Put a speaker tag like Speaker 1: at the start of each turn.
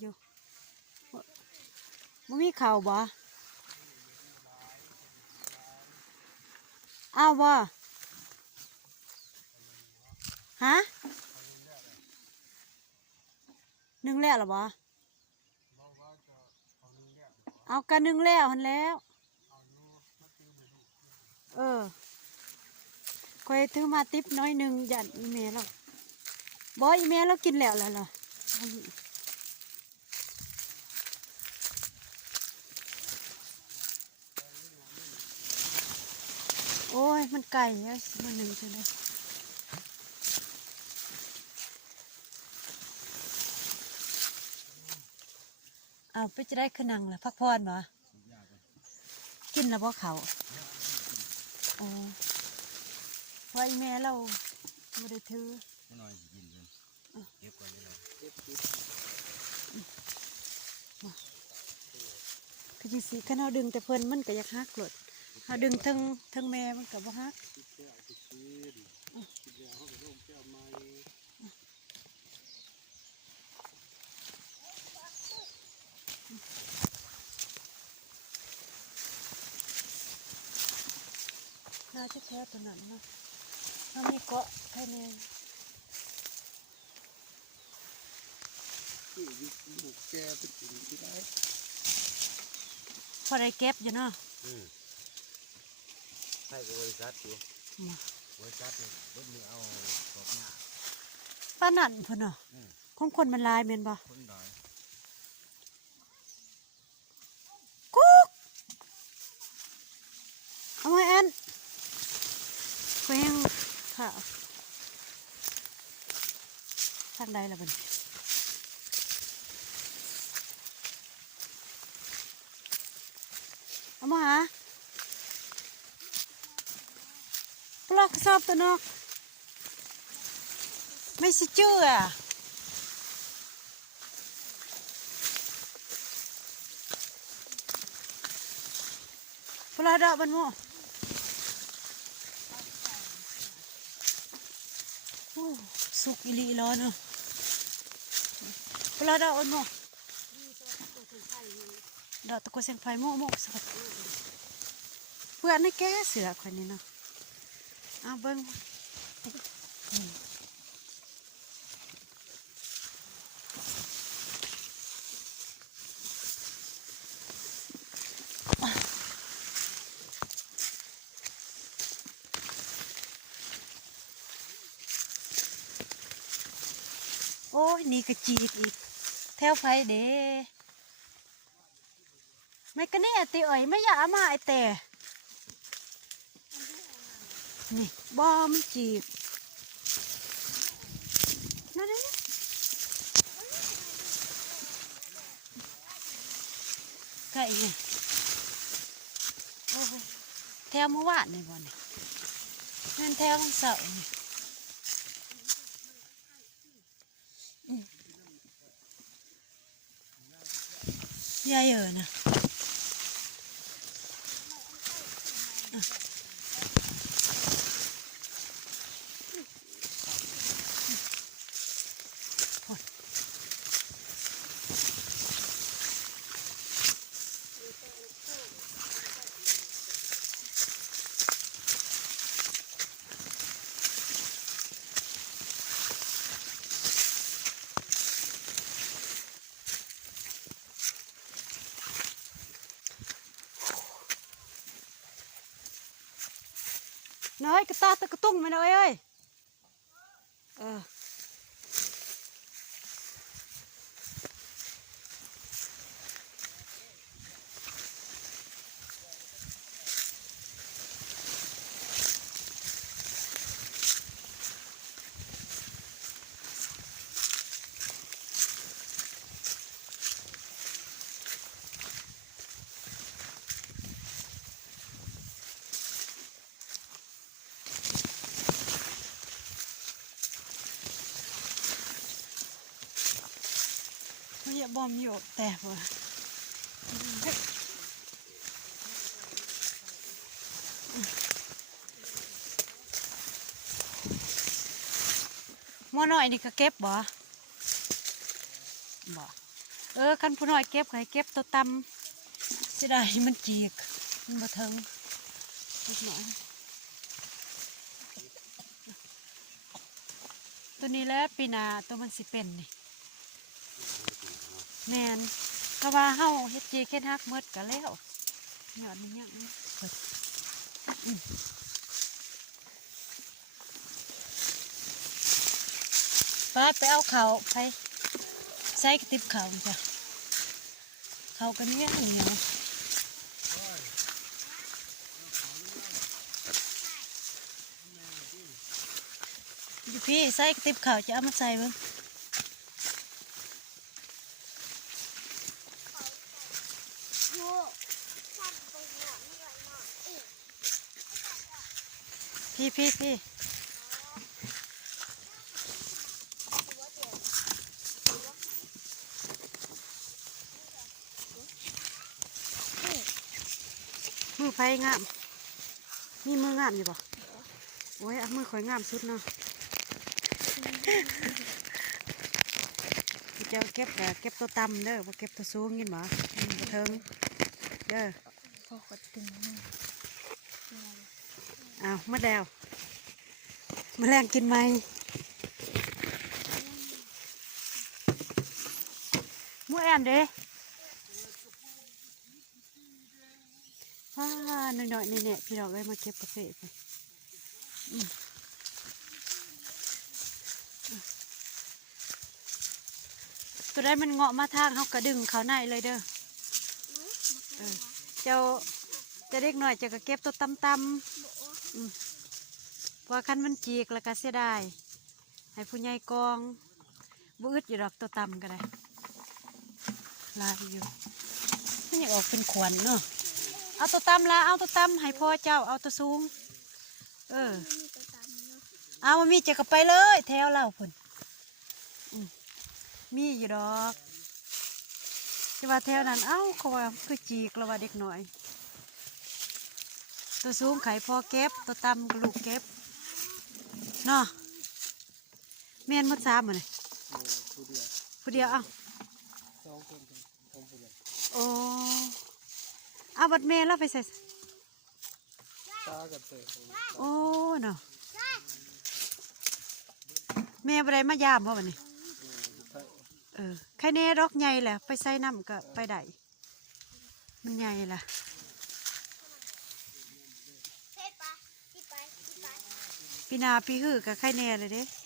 Speaker 1: อยู่บ่มีเข่าวบ่เอาบ่ฮะหนึ่งแล้วหรอบ่เอากันหนึ่งแล้วหันแล้ว เออคอยถือมาติปน้อยหนึ่งยันอีเมลเราบออีเมลเรากินแล้วแล้วเหรอโอ้ย มันไก่เอ้ยมันหนึ่งใช่ไหมเอาไปจะได้ขนังล่ะพักพรบ่กินแล้วบ่เขาโอ้ไว้แม่เราไม่ได้ถือ
Speaker 2: น่อยกินเลยเก็บก่อนเลยเรา
Speaker 1: คือจังสิคันาดึงแต่เพิ่นมันก็อยากฮักโลด เาดึงทั้งทั้งแม่มันก็บ่ฮักน่าจะแท้ตัวนั้นนะถ้ามีเกาะแค่นี้พอได้เก็บอยู่เนาะ
Speaker 2: ใช่กับบริษัทอยู่
Speaker 1: มา
Speaker 2: บริษัทเนี่ยเบิ้ลมือเอาสอบหน้า
Speaker 1: ป้านนั่นเพิ่นเนาะ
Speaker 2: อืม
Speaker 1: ของคนมันหลายแม่นบ่
Speaker 2: คนดอย
Speaker 1: กุ๊กเอามาแอนก็ยังค่ะทางใดล่ะบัดนี้เอามาหาป ลอกกระสอบตัวเนาะไม่สิเชื่ออะปลาดอกบันโมโอ้สุกอีหลีร้อนเนาะปลาดอกบันโมดอกตะกัวเสียงไฟโมโมสักเพื่อนในแก้เสือคนนี้เนาะ เอาเบิ้งอืมโอ้ยนี่ก็จีบอีกแถวไฟเด้ไม่ก็นี่ติเอ๋ยไม่อยากเอามาไอแต่ นี่บอมจีบนั่นนี่ไก่เนี่ยแถวเมื่อวานนี่บอนี่นั่นแถววันเสาร์นี่ยายเออนะ น้อยกระตาตะกระตุ้งมาเลยเอ้ยเออ ไม่อยาบอมอยู่แต่ว่าหมอน้อยนี่ก็เก็บบ่บ่เออคันผู้น้อยเก็บก็ให้เก็บตัวตำเสียดายมันจีกมันบ่เทิงนิดหน่อยตัวนี้แล้วปีหนาตัวมันสิเป็นนี่ แมนเพราะว่าเฮาเฮ็ดจีเฮ็ดฮักหมดก็แล้วยอดมันยังเปิดป้าไปเอาเขาไปใส่กระติบเขาจ้ะเขากันเนี้ยเหนียวอยู่พี่ใส่กระติบเขาจะเอามาใส่เบิ่ง พี่พี่พี่มือไฟงาม มีมืองามอยู่บ่โอ้ยเอามือข่อยงามสุดเนาะเจ้าเก็บแต่เก็บตัวต่ำเด้อบ่เก็บตัวสูงยินบ่มันบ่เทิงเด้อ
Speaker 3: พอขดตึงมือ
Speaker 1: อ้าวมาแล้วแมลงกินไหมหมูแอมเด้ว้าหน่อยๆนี่เนี่ยพี่เราเลยมาเก็บกาแฟไปตัวได้มันเงาะมาทางเขากระดึงเขาในเลยเด้อเจ้าเจะเด็กหน่อยจะก็เก็บตัวตำตำ ๆอืมเพราะว่าคันมันจีกแล้วก็เสียดายให้ผู้ใหญ่กองบุอึดอยู่ดอกตัวตำก็ได้ลายอยู่มันยังออกเป็นขวัญเนาะเอาตัวตำละเอาตัวตำให้พ่อเจ้าเอาตัวสูง เออ
Speaker 3: มีตัวตามเนาะ
Speaker 1: เอามามีเจะก็ไปเลย แถวเราพุ่นมมีอยู่ดอกจะว่าแถวนั้นเอ้าเขาว่าคือจีกแล้วว่าเด็กหน่อย ตัวสูงไข่พอเก็บ ตัวต่ำก็ลูกเก็บเนาะแม่นหมดสามเลย
Speaker 2: โอ้ผู้เดียว
Speaker 1: ผู้เดียวเอ้า
Speaker 2: สองคนครับสองผู้เดียว
Speaker 1: โอ้เอาบัดแม่เราไปใส่
Speaker 2: ตากับเตะผม
Speaker 1: โอ้เนาะแม่ไปได้มายามเพราะวันนี้
Speaker 2: ไทย
Speaker 1: เออใครแน่ดอกใหญ่แหละไปใส่น้ำก็ไปได้มันใหญ่ล่ะ
Speaker 3: พี่นา
Speaker 1: พี่หนาปีหือกับใครแน่เลยเด้
Speaker 3: เท